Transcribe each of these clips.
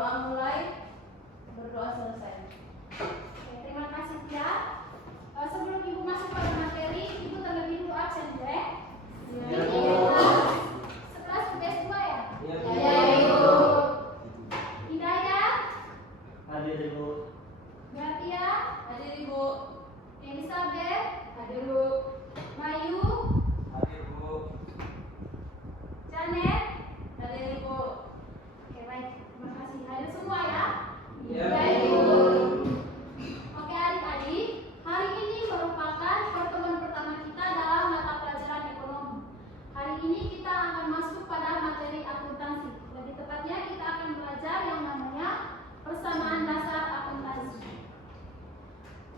doa mulai, berdoa selesai. Oke, terima kasih Tia. Sebelum Ibu masuk pada materi, Ibu terlebih dulu absen ya. Iya, Ini Bu. sekelas UBS 2 ya? Iya, Bu. Iya, Ibu. Hidayat, Hadir Ibu. Gatia, Hadir Ibu. Elizabeth, hadir Bu. Mayu, Hadir Bu. Janet, Hadir Ibu. oke baik, terima kasih. Hadir semua ya? Iya, Ibu. Bu. Oke adik-adik, hari ini merupakan pertemuan pertama kita dalam mata pelajaran ekonomi. Hari ini kita akan masuk pada materi akuntansi. Lebih tepatnya kita akan belajar yang namanya persamaan dasar akuntansi.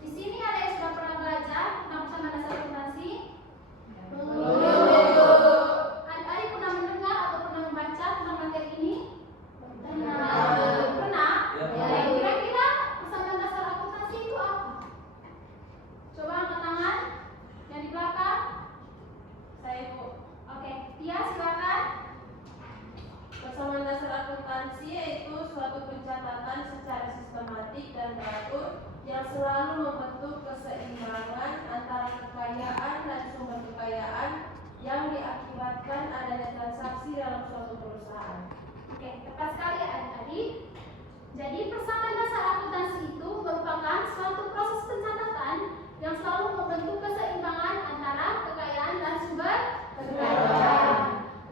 Di sini ada yang sudah pernah belajar tentang persamaan dasar akuntansi? Adik-adik pernah mendengar atau pernah membaca tentang materi ini? Pernah? Ya, Ya, kira-kira persamaan dasar akuntansi itu apa? Coba angkat tangan yang di belakang. Saya Ibu. Oke, Tia silakan. Persamaan dasar akuntansi yaitu suatu pencatatan secara sistematik dan teratur yang selalu membentuk keseimbangan antara kekayaan dan sumber kekayaan yang diakibatkan adanya transaksi dalam suatu perusahaan. Oke, tepat sekali ya adik-adik. Jadi persamaan dasar akuntansi itu merupakan suatu proses pencatatan yang selalu membentuk keseimbangan antara kekayaan dan sumber kekayaan.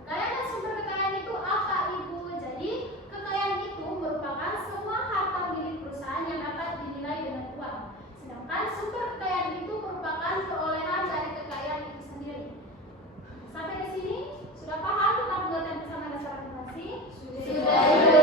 Kekayaan dan sumber kekayaan itu apa Ibu? Jadi kekayaan itu merupakan semua harta milik perusahaan yang dapat dinilai dengan uang. Sedangkan sumber kekayaan itu merupakan perolehan dari kekayaan itu sendiri. Sampai di sini sudah paham tentang pengertian persamaan dasar akuntansi? Sudah.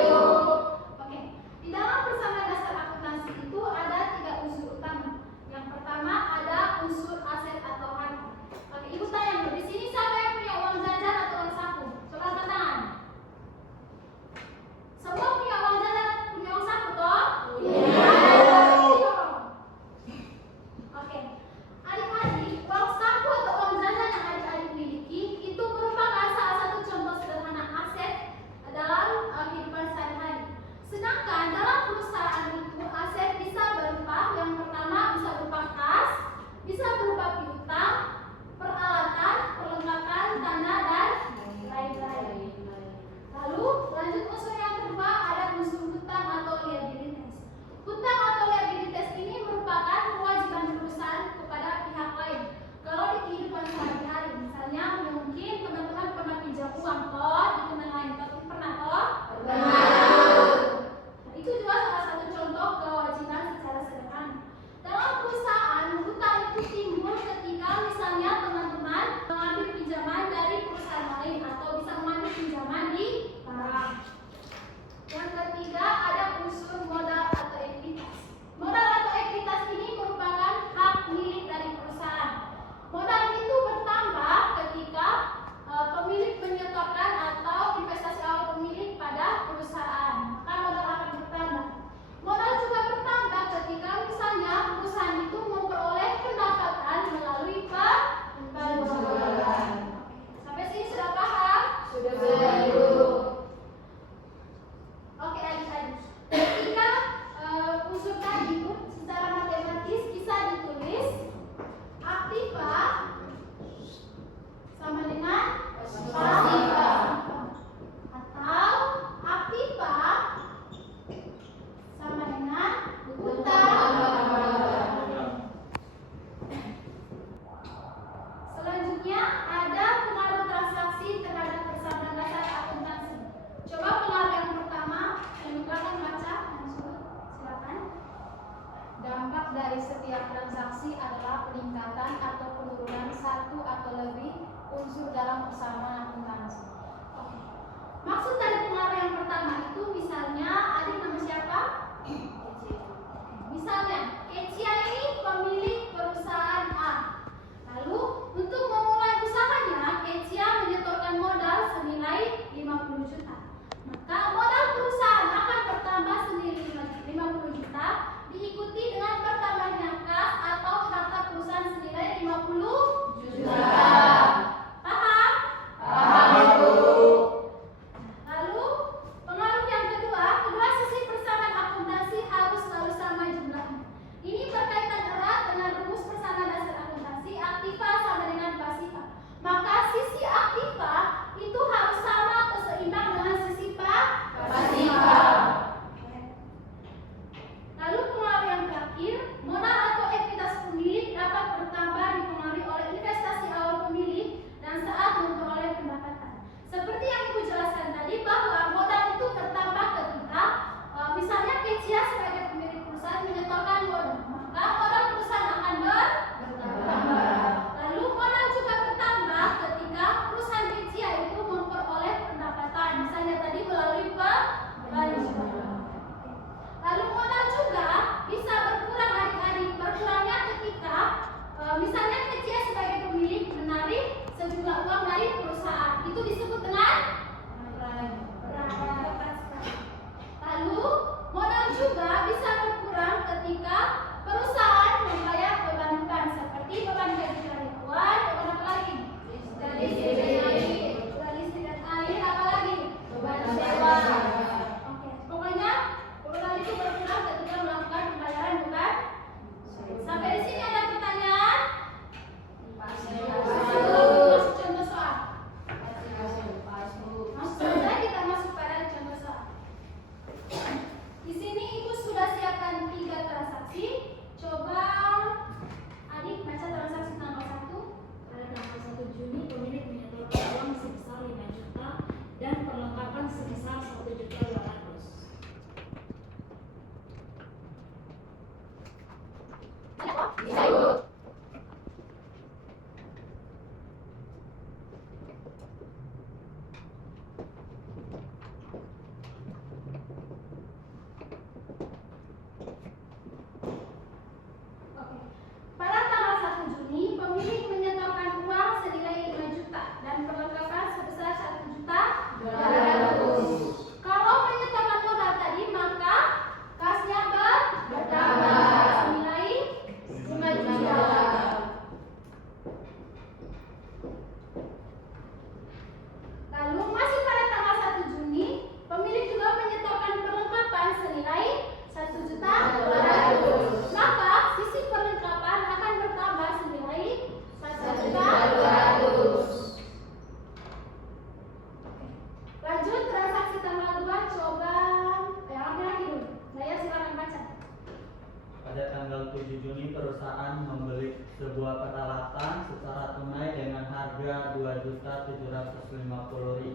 7 Juni perusahaan membeli sebuah peralatan secara tunai dengan harga Rp2.750.000.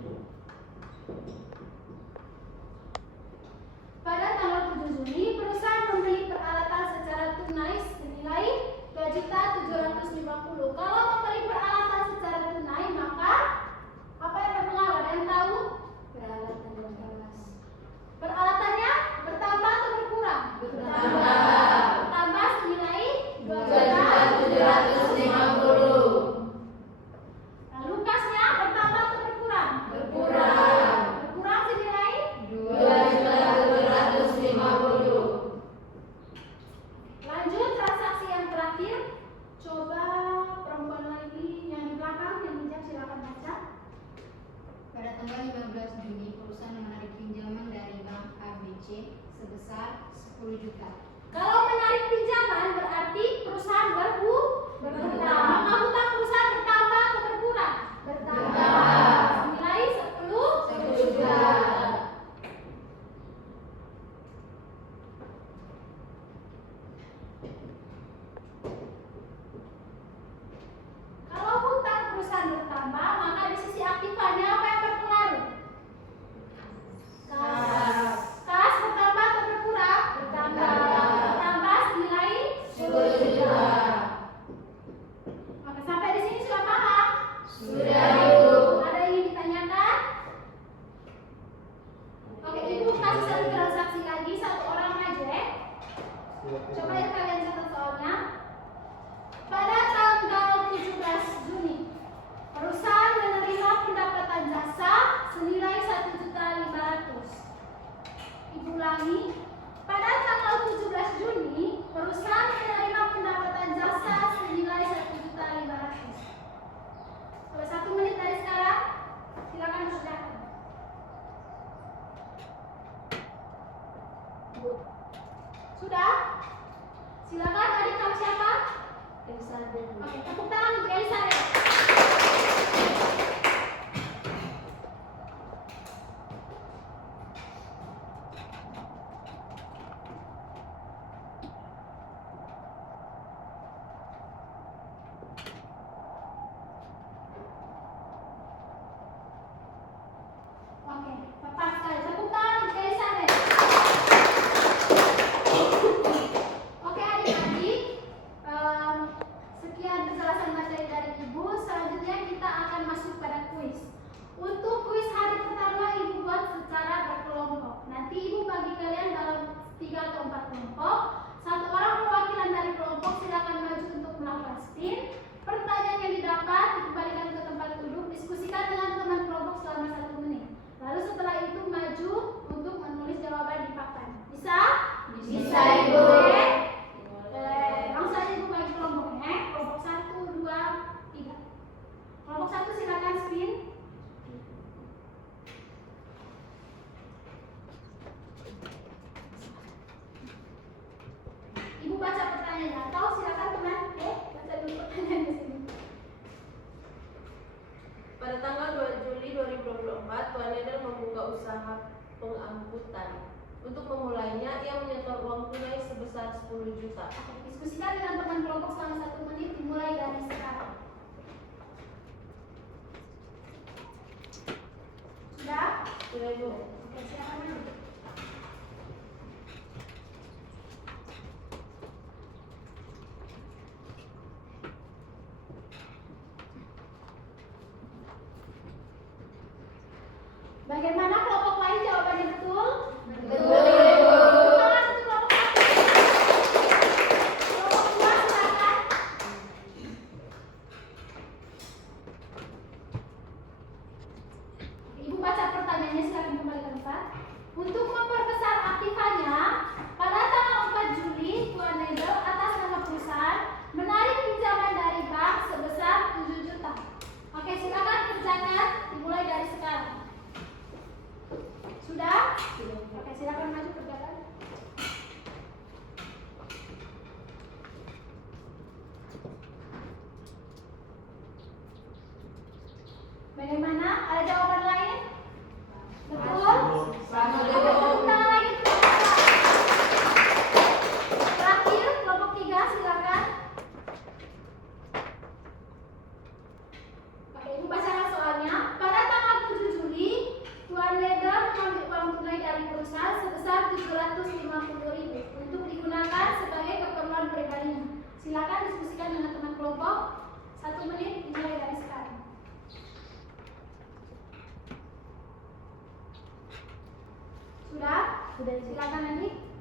Pada tanggal 7 Juni, perusahaan membeli peralatan secara tunai senilai Rp2.750.000. Kalau membeli peralatan secara tunai, maka apa yang berpengaruh? Ada yang tahu? Peralatan yang keras. Peralatannya bertambah atau berkurang? Bertambah. Bertambah senilai Rp2.750.000. Lalu kasnya bertambah atau berkurang? Berkurang. Berkurang senilai Rp2.750.000. Lanjut transaksi yang terakhir. Coba perempuan lagi yang di belakang, yang bijak, silakan baca. Pada tanggal 15 Juni, perusahaan menarik pinjaman dari Bank ABC sebesar 10 juta. Kalau menarik pinjaman berarti perusahaan berhutang. Maka hutang perusahaan bertambah atau berkurang? Bertambah. Senilai 10 juta. Kalau hutang perusahaan bertambah, maka di sisi aktifanya apa yang berpengaruh? Kas. Kas bertambah atau berkurang? Bertambah. Bertambah senilai 10 juta. Oke, sampai di sini sudah paham? Sudah, Ibu. Ada yang ingin ditanyakan? Oke, Ibu kasih satu transaksi lagi, satu orang aja. Coba ya kalian catat soalnya. Pada tanggal 17 Juni, perusahaan menerima pendapatan jasa senilai Rp1.500.000. Ibu ulangi, pada tanggal 17 Juni, perusahaan menerima pendapatan jasa senilai Rp1.500.000. Kalau 1 menit dari sekarang, silakan kerjakan. Sudah? Silakan, adik kamu siapa? Elizabeth. Oke, tepuk tangan untuk Elizabeth. Oke, tepat sekali. Tepuk tangan untuk Elizabeth. Oke, adik-adik. Sekian penjelasan materi dari Ibu. Selanjutnya kita akan masuk pada kuis. Untuk kuis hari pertama Ibu buat secara berkelompok. Nanti Ibu bagi kalian dalam 3 atau 4 kelompok. Satu orang perwakilan dari kelompok silakan maju untuk melakukan spin. Pertanyaan yang didapat dikembalikan ke tempat duduk. Diskusikan dengan teman kelompok selama 1 menit. Lalu setelah itu maju untuk menulis jawaban di papan. Bisa? Bisa, Ibu. Oke. Langsung saja Ibu bagi kelompoknya. Kelompok 1, 2, 3. Kelompok 1 silakan spin. Ibu baca pertanyaannya atau silakan teman baca dulu pertanyaan di sini. Pada tanggal 2 Juli 2024, Tuan Eder membuka usaha pengangkutan. Untuk memulainya, ia menyetor uang tunai sebesar 10 juta. Diskusikan dengan teman kelompok selama 1 menit dimulai dari sekarang. Sudah? Sudah, Ibu. Oke, silakan maju. Bagaimana kelompok lain jawabannya betul? Betul, Ibu. Tepuk tangan untuk kelompok 1. Kelompok 2 silakan. Ibu baca pertanyaannya, silakan kembali ke tempat. Untuk memperbesar aktifannya, pada tanggal 4 Juli, Tuan Eder atas nama perusahaan menarik pinjaman dari bank sebesar 7 juta. Oke, silakan kerjakan dimulai dari sekarang. Sudah? Oke, silakan maju kerjakan. Bagaimana? Ada jawaban lain? Betul? Sama, Oke, Ibu. tepuk tangan lagi untuk kelompok 1. Terakhir, kelompok 3. Sudah silakan Andi.